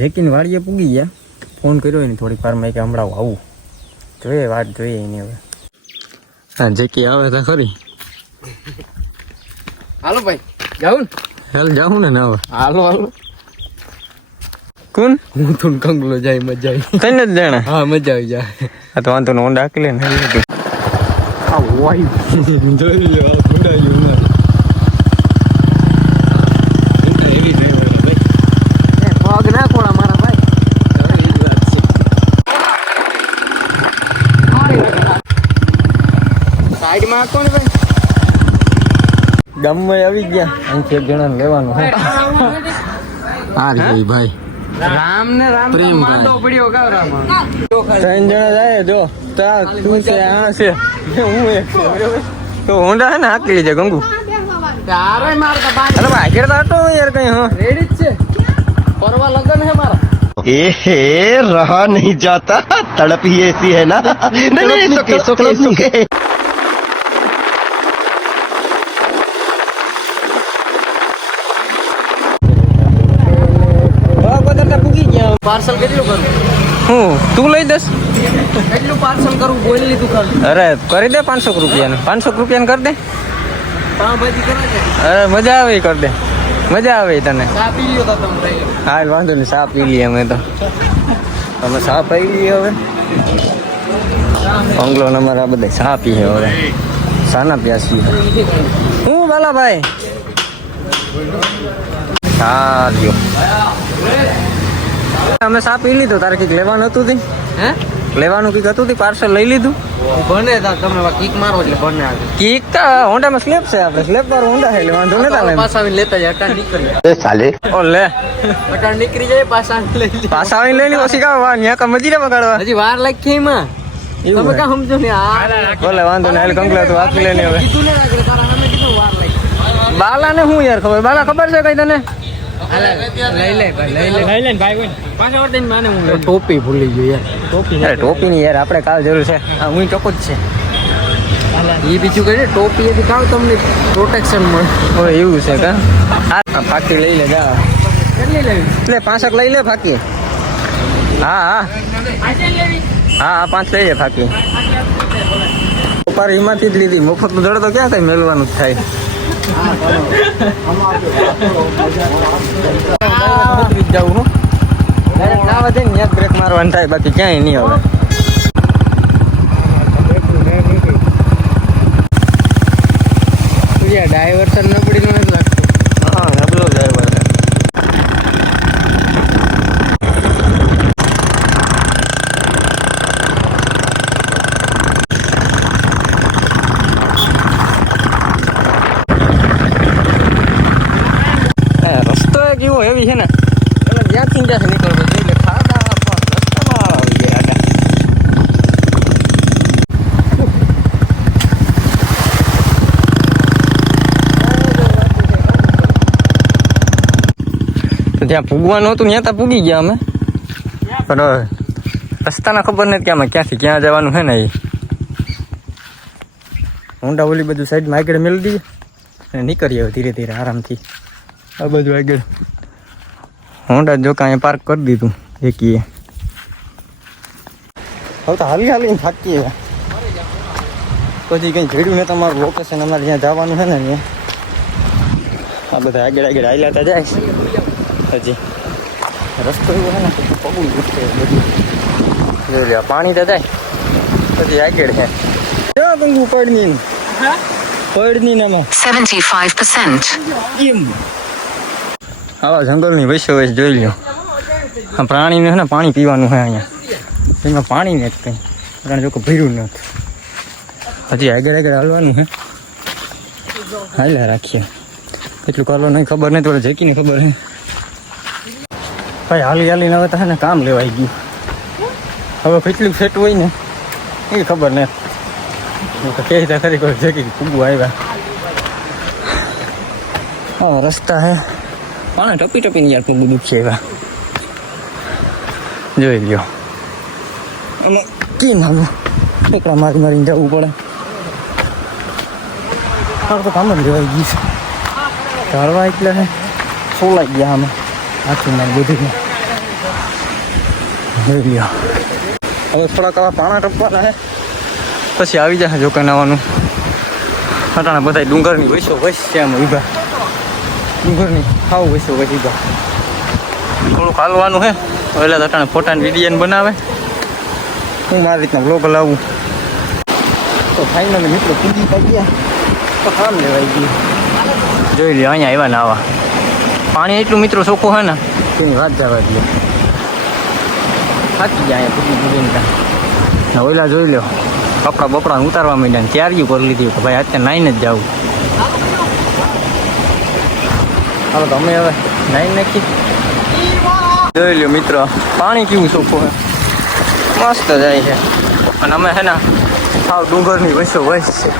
જેકીને વાડીએ પૂગી ગયા, ફોન કર્યો એને થોડીક વારમાં કે હમણાં આવું. જોઈએ વાત જોઈએ એની હવે. હા જેકી આવે તો ખરી. હાલો ભાઈ જાઉં ને? હાલ જાઉં ને હવે. હાલો હાલો. કોણ? હું તો કંગલો જાય મજા આવી. કઈ નથી જાણે. હા મજા આવી જાય. આ તો વાંધો નો ડાકી લે ને. આ વાઈ જોઈ લો આ થોડાયું ને. એવી નહીં હોય ભાઈ. પગ ના કોળા મારા ભાઈ. એ જ વાત છે. સાઈડમાં કોણ ભાઈ? ગામમાં આવી ગયા. અહીંથી એક જણાને લેવાનું હે. આ રહી ભાઈ. રામ ને રામ તો પ્રેમ માંડો પડ્યો ગાવ રામ. 3 જણા જાય જો. તા તું છે આ છે. હું એક છે બરાબર. તો હોન્ડા હે ને હાકી લીજે ગંગુ. તારે મારતા બાય. અરે ભાઈ આગળ તો આટો યાર કઈ હો. રેડી જ છે. પરવા લગન હે મારા. एहे रहा नहीं जाता तड़प ही ऐसी है ना नहीं सुखे પાર્સલ કેટલું કરું? હું તું લઈ દસ. કેટલું પાર્સલ કરું બોલ લીધું ખાલી. અરે કરી દે 500 રૂપિયાનું. 500 રૂપિયાનું કરી દે. પાવભાજી કરા છે. અરે મજા આવે કરી દે. મજા આવે તને. ચા પી લ્યો તો તમે ભાઈ. હા વાંધો નહીં ચા પી લઈએ અમે તો. અમે ચા પી લઈએ હવે. બંગલો અમારા બધા ચા પીએ હવે. સાના પ્યાસી હું બાલાભાઈ. હા લ્યો અમે ચા પી લીધો. તારે કંઈક લેવાનું હતું તી? હે લેવાનું કંઈક હતું તી? પાર્સલ લઈ લીધું? બને તા તમે કિક મારો એટલે બને આગળ. કીક તો હોન્ડામાં સ્લેબ છે. આપણે સ્લેબ વાળો હોન્ડા છે એટલે વાંધો નતા આવે. પાછા આવીને લેતા જાય અટાણ નીકળી. साले ઓ લે અટાણ નીકળી જાય પાછા આવીને લઈ લે. પાછા આવીને લઈ લી પછી કા ન્યા કા મજીરા બગાડવા. હજી વાર લાગી એમાં. એવું તમે હે. કા સમજો ને આ બોલે વાંધો નહીં. હાલ કંકલા તું આપી લે ને હવે. કીધું ને આગળ તારા સામે કીધું વાર લાગી. બાલાને શું યાર ખબર? બાલા ખબર છે કઈ તને? લઈ લે ભાઈ લઈ લે ભાઈ કોઈ પાછા વળતે માને હું ટોપી ભૂલી ગયો યાર. અરે ટોપી ની યાર આપણે કાલ જરૂર છે. હા હું ચોખ્ખો જ છે. એ બીજું કઈ ટોપી એથી કાવ તમને પ્રોટેક્શન મળે. હવે એવું છે કા? હા ફાકી લઈ લે જા. કેટલી લેવી? એટલે 5 લઈ લે ફાકી. હા હા હા 5 લઈ લે ફાકી. ઉપર એમાંથી જ લીધી. મફત નું દડ તો ક્યાં કઈ મેળવાનું જ થાય. જાઉં હું ડાયરેક્ટ ના વધે ને ત્યાં બ્રેક મારવાનું થાય. બાકી ક્યાંય નહીં હવે. ડાયવર્સન ન પડી નથી લાગતું. હા નબળો ડ્રાઈવર છે. રસ્તો એક એવો હેવી છે ને એટલે જ્યાંથી જ્યાંથી નીકળવો જોઈએ એટલે ખાડા રસ્તામાં આવી ગયા હતા. તો જ્યાં પૂગવાનું હતું ત્યાં ત્યાં પૂગી ગયા અમે. પણ રસ્તાના ખબર નથી કે અમે ક્યાંથી ક્યાં જવાનું છે ને. એ હોન્ડા ઓલી બધું સાઈડમાં આગળ મેળવી દઈએ અને નીકળીએ હવે ધીરે ધીરે આરામથી. આ બધું આગળ હોન્ડા જો કાંઈ પાર્ક કરી દીધું એકીએ. હવે તો હાલી હાલીને થાકીએ. પછી કંઈ જોડ્યું ને તમારું લોકેશન અમારે જ્યાં જવાનું છે ને ત્યાં. આ બધા આગળ આગળ હાલ્યા જાય હજી. રસ્તો એવો છે ને પગું ઉઠે બધું. જોઈ લે પાણી તો જાય પછી આગળ છે. ક્યાં કંગુ પડની પડની નામાં 75%. એમ આવા જંગલની વચ્ચે વચ્ચે જોઈ લ્યો. આ પ્રાણીને છે ને પાણી પીવાનું છે અહીંયા. એમાં પાણી નથી કંઈ કારણ જો કે ભર્યું નથી. હજી આગળ આગળ હાલવાનું છે. હાલ્યા રાખીએ. એટલું કરલો નહીં ખબર નહીં તો જેકીને ખબર છે. ભાઈ હાલી હાલીને હવે તો છે ને કામ લેવાઈ ગયું. હવે કેટલું સેટ હોય ને એ ખબર નથી. કહે તો ખરી કોઈ જેકી ફૂગવું આવ્યા. હા રસ્તા હે પાણી ટપી ટપીને યાર ફૂગું દુખી આવ્યા. જોઈ લ્યો અમે કી નાનું ઠેકડા મારી મારીને જવું પડે. આ તો કામ જ લેવાઈ ગયું છે. ઢાળવા એટલે સોલાઈ ગયા અમે હાથું મારી બધું જોઈ લ્યો હવે થોડાક આવા પાણા ટપવાના છે પછી આવી જશે જો કે નાવાનું અટાણા બધા ડુંગરની વૈસો વૈસ છે આમ ઊભા ડુંગરની ખાવું વૈસો વૈસ ઊભા થોડુંક હાલવાનું છે એટલે અટાણે ફોટા વિડીયો બનાવે હું મારી રીતના બ્લોગ લાવું તો ફાઇનલી મિત્રો પૂજી થઈ ગયા તો કામ લેવાઈ ગયું જોઈ લ્યો અહીંયા આવ્યા ને આવા પાણી એટલું મિત્રો ચોખ્ખું હોય ને તેની વાત જવા દે થાકી જાય અહીંયા પૂજી પૂજીને ઓઈલા જોઈ લો કપડા બપડા ઉતારવા માંડ્યા ને તૈયારીઓ કરી લીધી કે ભાઈ અત્યારે નાઈને જ જવું હાલો તો અમે હવે નાઈને નાખી જોઈ લ્યો મિત્રો પાણી કેવું ચોખ્ખું છે મસ્ત જાય છે અને અમે છે ને સાવ ડુંગરની વૈસો વૈસ છે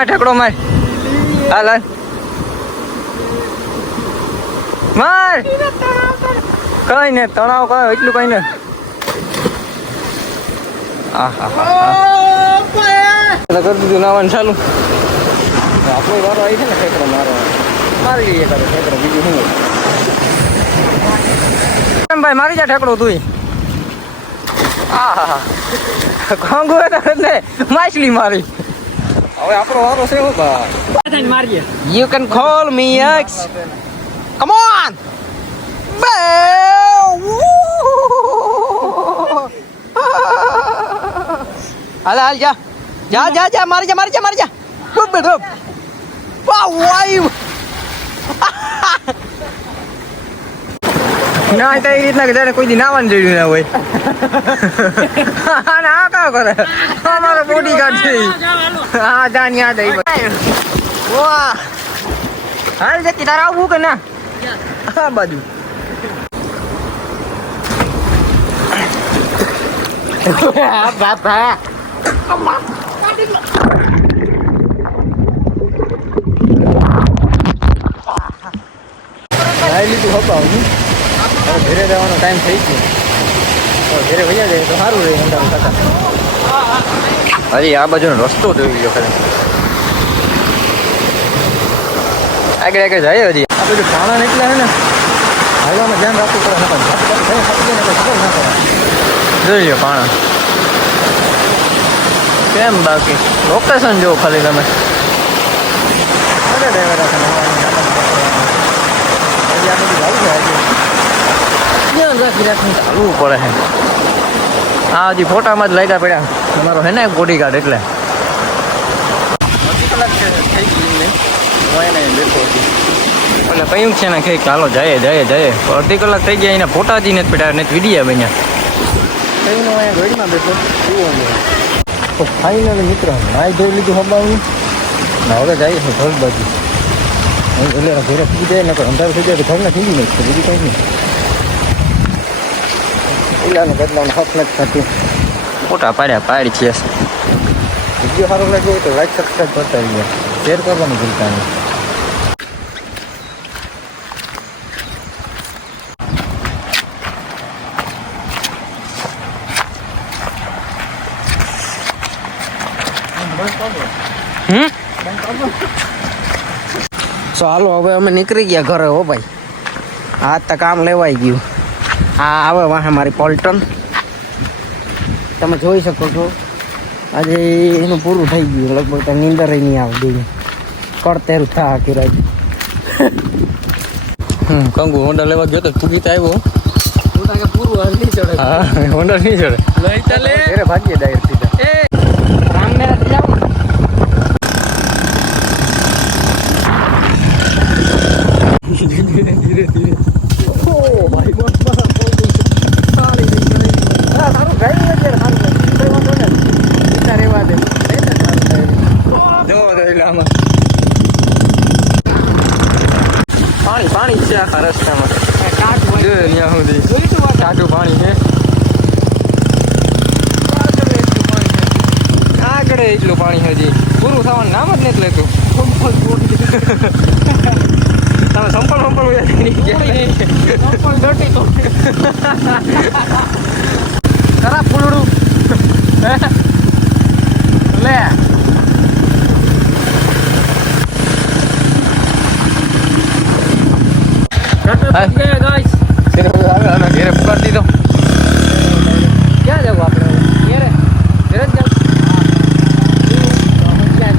ઠેકડો માર હાલ હાલ માર કઈ ને તણાવ કઈ એટલું કઈ ને કરી દીધું નાવાનું ચાલુ આપણો વારો આવી છે ને ઠેકડો મારો મારી લઈએ કરે ઠેકડો બીજું શું ભાઈ મારી જા ઠેકડો તું કોંગુ ને માછલી મારી હવે આપણો વારો છે હું મારીએ you can call me X come on હાલ હાલ જા જા જા જા મારી જા મારી જા મારી જા ડૂબ ડૂબ વાહ વાહ ના તો એ રીતના કે જાણે કોઈ દી નાવાનું જોયું ના હોય અને આ કા કરે અમારો બોડી ગાર્ડ છે હા જાન યાદ આવી વાહ હાલ જતી તારા આવું કે ના આ બાજુ બાપા લીધું હપાવું ઘરે જવાનો ટાઈમ થઈ ગયો ઘરે વૈયા જાય તો સારું રહે અમદાવાદ થતા હજી આ બાજુનો રસ્તો જોઈ ગયો ખરે આગળ આગળ જાય હજી આ બધું પાણા નીકળ્યા છે ને હાલવામાં ધ્યાન રાખવું પડે જોઈ લો પાણા કેમ બાકી લોકેશન જો ખાલી તમે ચાલવું પડે છે હા હજી ફોટામાં જ લાગ્યા પડ્યા તમારો હે ને બોડી ગાર્ડ એટલે એટલે કયું છે ને કે ચાલો જાય જાય જાય અડધી કલાક થઈ ગયા એના ફોટા જ નથી પડ્યા નથી વિડીયા બન્યા કયું અહીંયા ઘડીમાં બેઠો તો ફાઇનલી મિત્રો નાઈ ધોઈ લીધું હબાવું ને હવે જાય છે ઘર બાજુ એટલે ઘરે થઈ જાય ને અંધારું થઈ જાય તો ઘરના થઈ ગયું નથી બીજું કંઈ નહીં ઉલાનું બદલાવાનું હક નથી થતું ફોટા પાડ્યા પાડી છે વિડીયો સારો લાગ્યો હોય તો લાઈક સબસ્ક્રાઈબ કરતા રહીએ શેર કરવાનું ભૂલતા નહીં ચાલો હવે અમે નીકળી ગયા ઘરે હો ભાઈ આજ તો કામ લેવાઈ ગયું આ આવે વાહે મારી પોલ્ટન તમે જોઈ શકો છો આજે એનું પૂરું થઈ ગયું લગભગ તો નીંદર નહીં આવે બીજું કરતેરું થા આખી રાત કંગુ હોન્ડા લેવા ગયો તો પૂગી તો આવ્યો પૂરું નહીં ચડે હા હોન્ડા નહીં ચડે લઈ ચાલે ભાગીએ ડાયરેક્ટ સીધા રામને જાવ ધીરે ધીરે ધીરે ઓ ભાઈ બસ સારું ડ્રાઈવિંગ અત્યારે સારું વાંધો ને વિચાર રહેવા દે જોવા ગયેલા આમાં પાણી પાણી છે આખા રસ્તામાં કાઠું ત્યાં સુધી કાઠું પાણી છે આગળ એટલું પાણી હજી પૂરું થવાનું નામ જ નથી લેતું તમે સંપલ ખરાબ ફૂલડું લે ઘેરે પુકાર દીધો. ક્યાં જવું આપણે ઘેરે ઘેરે જ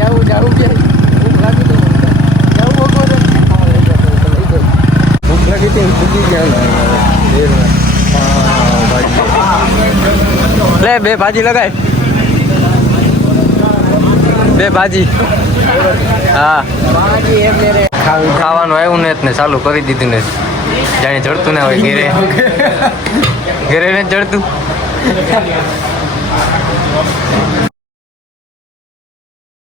જવું ક્યાં જવું છે ભૂખ લાગી તો જવું બપોરે ભૂખ લાગી હતી પૂછી ગયા. લે 2 ભાજી લગાય. 2 ભાજી. હા ખાવાનું આવ્યું ને ને ચાલુ કરી દીધું ને જાણે ચડતું ના હોય ઘેરે ઘેરે ને ચડતું.